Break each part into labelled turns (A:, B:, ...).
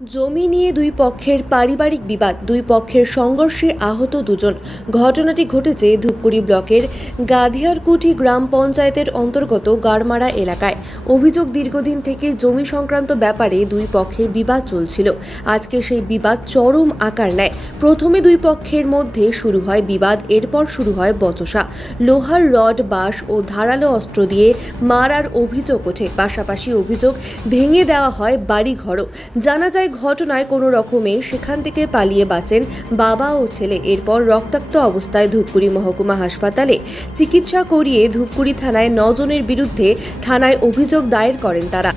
A: জমি নিয়ে দুই পক্ষের পারিবারিক বিবাদ, দুই পক্ষের সংঘর্ষে আহত দুজন। ঘটনাটি ঘটেছে ধূপগুড়ি ব্লকের গাধিয়ারকুটি গ্রাম পঞ্চায়েতের অন্তর্গত গারমারা এলাকায়। অভিযোগ দীর্ঘদিন থেকে জমি সংক্রান্ত ব্যাপারে দুই পক্ষের বিবাদ চলছিল। আজকে সেই বিবাদ চরম আকার নেয়। প্রথমে দুই পক্ষের মধ্যে শুরু হয় বিবাদ, এরপর শুরু হয় বচসা। লোহার রড, বাঁশ ও ধারালো অস্ত্র দিয়ে মারার অভিযোগ ওঠে। পাশাপাশি অভিযোগ ভেঙে দেওয়া হয় বাড়িঘরও। জানা যায় ঘটনায় কোনো রকমে সেখান থেকে পালিয়ে বাঁচেন বাবা ও ছেলে। এরপর রক্তাক্ত অবস্থায় ধূপগুড়ি মহকুমা হাসপাতালে চিকিৎসা করিয়ে ধূপগুড়ি থানায় নজনের বিরুদ্ধে থানায় অভিযোগ দায়ের করেন তারা।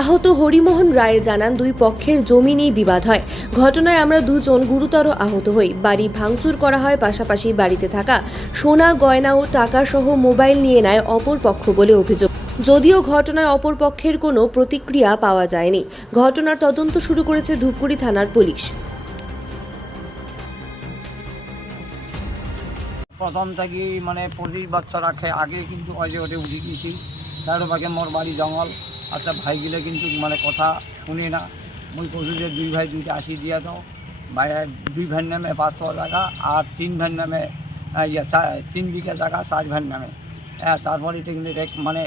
A: আহত হরিমোহন রায় জানান, দুই পক্ষের জমি নিয়ে বিবাদ হয়। ঘটনায় আমরা দুজন গুরুতর আহত হই। বাড়ি ভাঙচুর করা হয়, পাশাপাশি বাড়িতে থাকা সোনা, গয়না ও টাকা সহ মোবাইল নিয়ে নেয় অপর পক্ষ বলে অভিযোগ। যদিও ঘটনায় অপর পক্ষের কোনো প্রতিক্রিয়া পাওয়া যায়নি। ঘটনার তদন্ত শুরু করেছে ধূপগুড়ি থানার পুলিশ।
B: প্রথম থেকে মানে পঁচিশ বছর রাখে, আগে কিন্তু অজে ওটে উঠে গেছি চারোপাশে মোর বাড়ি জঙ্গল আচ্ছা ভাই গেলে কিন্তু মানে কথা শুনি না। মুই যে দুই ভাই দুইটা আসি দিয়া দাও। ভাই দুই ভাইয়ের নামে পাঁচশো টাকা আর তিন ভাইয়ের নামে তিন বিঘা টাকা চার ভাইয়ের নামে। হ্যাঁ তারপরে এটা কিন্তু মানে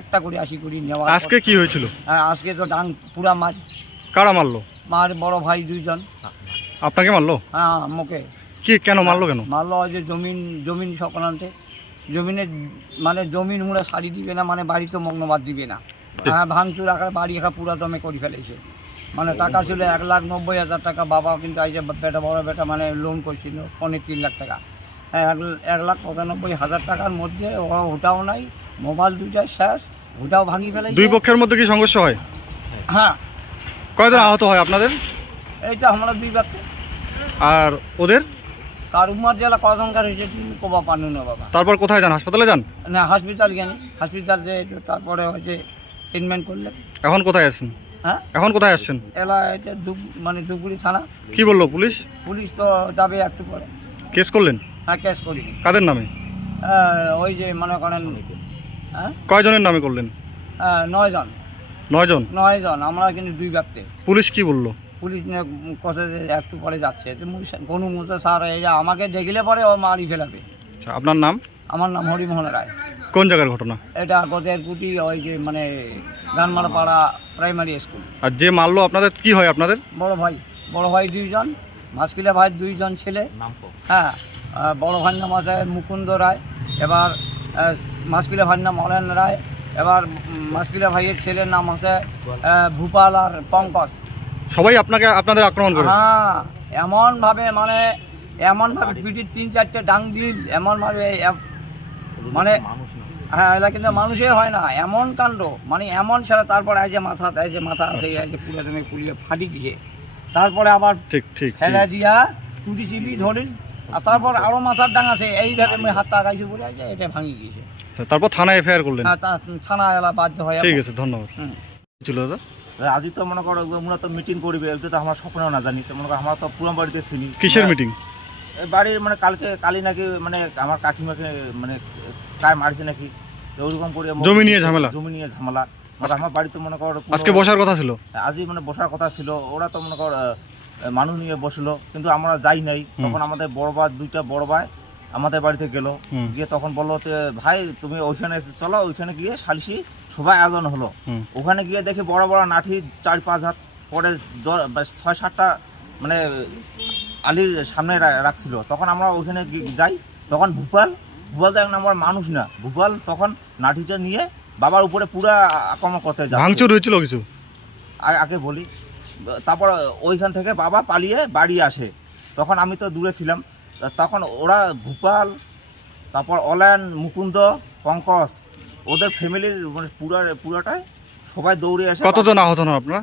B: একটা করে আশি করি নেওয়া
C: আজকে কি হয়েছিল?
B: হ্যাঁ আজকে তো ডাং পুরা মাছ।
C: কারা মারলো?
B: মার বড় ভাই দুইজন।
C: আপনাকে মারলো?
B: হ্যাঁ মুখে
C: কি কেন মারলো কেন?
B: মারলো যে জমিন জমিন সংক্রান্তে। জমিনের মানে জমিন মুড়া শাড়ি দিবে না মানে বাড়িতে মগ্নবাদ দিবে না। হ্যাঁ ভাঙচুর আকার বাড়ি একা পুরা দমে করে ফেলেছে। মানে টাকা ছিল এক লাখ নব্বই হাজার টাকা বাবা কিন্তু এই যে বেটা বড় বেটা মানে লোন করছিল পনেরো তিন লাখ টাকা। হ্যাঁ এক এক লাখ পঁচানব্বই হাজার টাকার মধ্যে ওটাও নাই মোবাইল দুইটা শেষ ওটাও ভাঙি ফেলেছে
C: দুই পক্ষের মধ্যে কি সংঘর্ষ হয়?
B: হ্যাঁ।
C: কয়জন আহত হয় আপনাদের?
B: এইটা আমরা দুই ব্যক্তি।
C: আর ওদের?
B: কার উমার জেলা কজনকার হয়েছে তুমি কবা পানু না বাবা।
C: তারপর কোথায় যান? হাসপাতালে যান?
B: না হসপিটাল গেনি। হসপিটাল যে তারপরে হচ্ছে ট্রিটমেন্ট করলে।
C: এখন কোথায় আছেন?
B: হ্যাঁ?
C: এখন কোথায় আসছেন?
B: এলা এটা মানে ধুপগুড়ি থানা।
C: কি বলল পুলিশ?
B: পুলিশ তো যাবে একটু পরে।
C: কেস করলেন?
B: হ্যাঁ ক্যাশ করিনি।
C: কাদের নামে?
B: ওই যে মনে করেন
C: কয়জনের নামে করলেন?
B: হ্যাঁ, নয়জন।
C: নয়জন?
B: নয়জন আমরা কিন্তু দুই ব্যক্তি।
C: পুলিশ কি বলল?
B: পুলিশ নিয়ে কথা একটু পরে যাচ্ছে। কোনো মতো স্যার এই যে আমাকে দেখলে পরে ও মারি ফেলাবে।
C: আচ্ছা আপনার নাম?
B: আমার নাম হরিমোহন রায়।
C: কোন জায়গার ঘটনা?
B: এটা গোদের কুটি ওই যে মানে গানমারপাড়া প্রাইমারি স্কুল।
C: আর যে মারলো আপনাদের কি হয় আপনাদের?
B: বড় ভাই বড় ভাই দুইজন মাসকিলা ভাই দুইজন ছেলে। হ্যাঁ বড় ভাইয়ের নাম আছে মুকুন্দ রায়। এবার মাসকিলা ভাইয়ের নাম অলেন রায়। এবার মাসকিলা ভাইয়ের ছেলের নাম আছে ভূপাল আর পঙ্কজ।
C: সবাই আপনাকে আপনাদের আক্রমণ করে।
B: হ্যাঁ এমনভাবে মানে এমনভাবে পিঠির তিন চারটে ডাং দিল এমনভাবে মানে হ্যাঁ এটা কিন্তু মানুষের হয় না এমন কাণ্ড। মানে এমন ছাড়া তারপরে এই যে মাথা এই যে মাথা আছে এই যে পুরো তুমি পুড়িয়ে ফাটি দিয়ে তারপরে আবার
C: ঠিক ঠিক
B: ফেলে দিয়া টুটি চিপি ধরিল। আর তারপর আরও মাথার ডাং আছে এইভাবে আমি হাতটা আগাইছি পড়ে আছে এটা ভাঙি গিয়েছে
C: আচ্ছা, তারপর থানায় এফআইআর করলেন?
B: হ্যাঁ থানা এলা বাধ্য হয়
C: ঠিক আছে ধন্যবাদ। ছিল দাদা?
D: আজি তো মনে করো আমরা তো মিটিং করবে এটা তো আমার স্বপ্নেও না জানি তো মনে করো আমরা তো পুরান বাড়িতে ছিলি
C: কিসের মিটিং
D: এই বাড়ির মানে কালকে কালি নাকি মানে আমার কাকিমাকে মানে কায় মারছে নাকি ওরকম করে
C: জমি নিয়ে ঝামেলা?
D: জমি নিয়ে ঝামেলা। আমার বাড়িতে মনে করো
C: আজকে বসার কথা ছিল?
D: আজই মানে বসার কথা ছিল ওরা তো মনে কর মানুষ নিয়ে বসল। কিন্তু আমরা যাই নাই। তখন আমাদের বড় ভাই দুইটা বড় ভাই আমাদের বাড়িতে গেল। গিয়ে তখন বলল যে ভাই তুমি ওইখানে চলো ওইখানে গিয়ে সালিশি সবাই আয়োজন হলো। ওখানে গিয়ে দেখি বড় বড় নাঠি চার পাঁচ হাত পরে ছয় সাতটা মানে আলির সামনে রাখছিল। তখন আমরা ওইখানে যাই। তখন ভূপাল ভূপাল তো এক নম্বর মানুষ না। ভূপাল তখন নাঠিটা নিয়ে বাবার উপরে পুরা আক্রমণ করতে যায়
C: ভাঙচুর হয়েছিল কিছু?
D: আগে বলি। তারপর ওইখান থেকে বাবা পালিয়ে বাড়ি আসে। তখন আমি তো দূরে ছিলাম। তখন ওরা ভূপাল তারপর অলায়ন মুকুন্দ পঙ্কজ ওদের ফ্যামিলির মানে পুরা পুরাটাই সবাই দৌড়ে আসে
C: কতজন আহত হন আপনারা?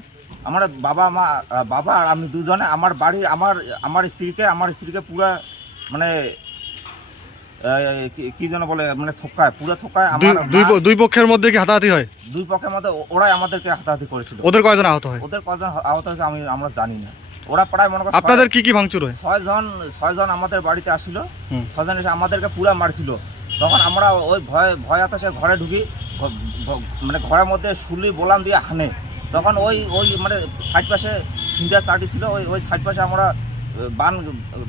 D: আমার বাবা মা বাবা আর আমি দুজনে। আমার বাড়ির আমার আমার স্ত্রীকে আমার স্ত্রীকে পুরা মানে কি- যেন বলে মানে থোকায় পুরা থোকায়
C: দুই দুই পক্ষের মধ্যে কি হাতাহাতি হয়?
D: দুই পক্ষের মধ্যে ওরাই আমাদেরকে হাতাহাতি করেছিল।
C: ওদের কয়জন আহত হয়?
D: ওদের কজন আহত হয়েছে আমি আমরা জানি না। ওরা প্রায় মনে করো
C: আপনাদের কি কি ভাঙচুর হয়?
D: ছয় জন ছয় জন আমাদের বাড়িতে আসছিল। ছজন এসে আমাদেরকে পুরা মারছিল। তখন আমরা ওই ভয় ভয় আতাসে ঘরে ঢুকি মানে ঘরের মধ্যে শুলি বোলাম দিয়ে হানে। তখন ওই ওই মানে সাইড পাশে সিন্টার চাটি ছিল ওই ওই সাইড পাশে আমরা বান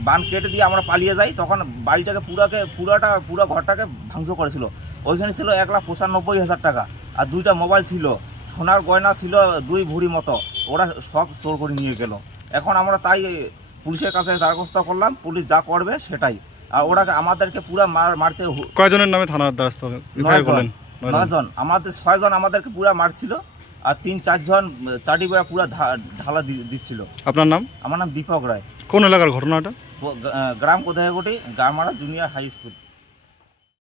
D: বান কেটে দিয়ে আমরা পালিয়ে যাই তখন বাড়িটাকে পুরাকে পুরাটা পুরো ঘরটাকে ধ্বংস করেছিল। ওইখানে ছিল এক লাখ পঁচানব্বই হাজার টাকা আর দুইটা মোবাইল ছিল। সোনার গয়না ছিল দুই ভরি মতো ওরা সব চোর করে নিয়ে গেল। এখন আমরা তাই পুলিশের কাছে দ্বারস্থ করলাম পুলিশ যা করবে সেটাই। আর ওরা আমাদেরকে পুরো মার মারতে
C: কয়জনের নামে থানার দ্বারস্থ নয়জন।
D: আমাদের ছয়জন আমাদেরকে পুরা মারছিল আর তিন চারজন চাটি পুরা ঢালা দিচ্ছিল।
C: আপনার নাম?
D: আমার নাম দীপক রায়।
C: কোন এলাকার ঘটনাটা?
D: গ্রাম কোথায় Goti Garmara junior high school.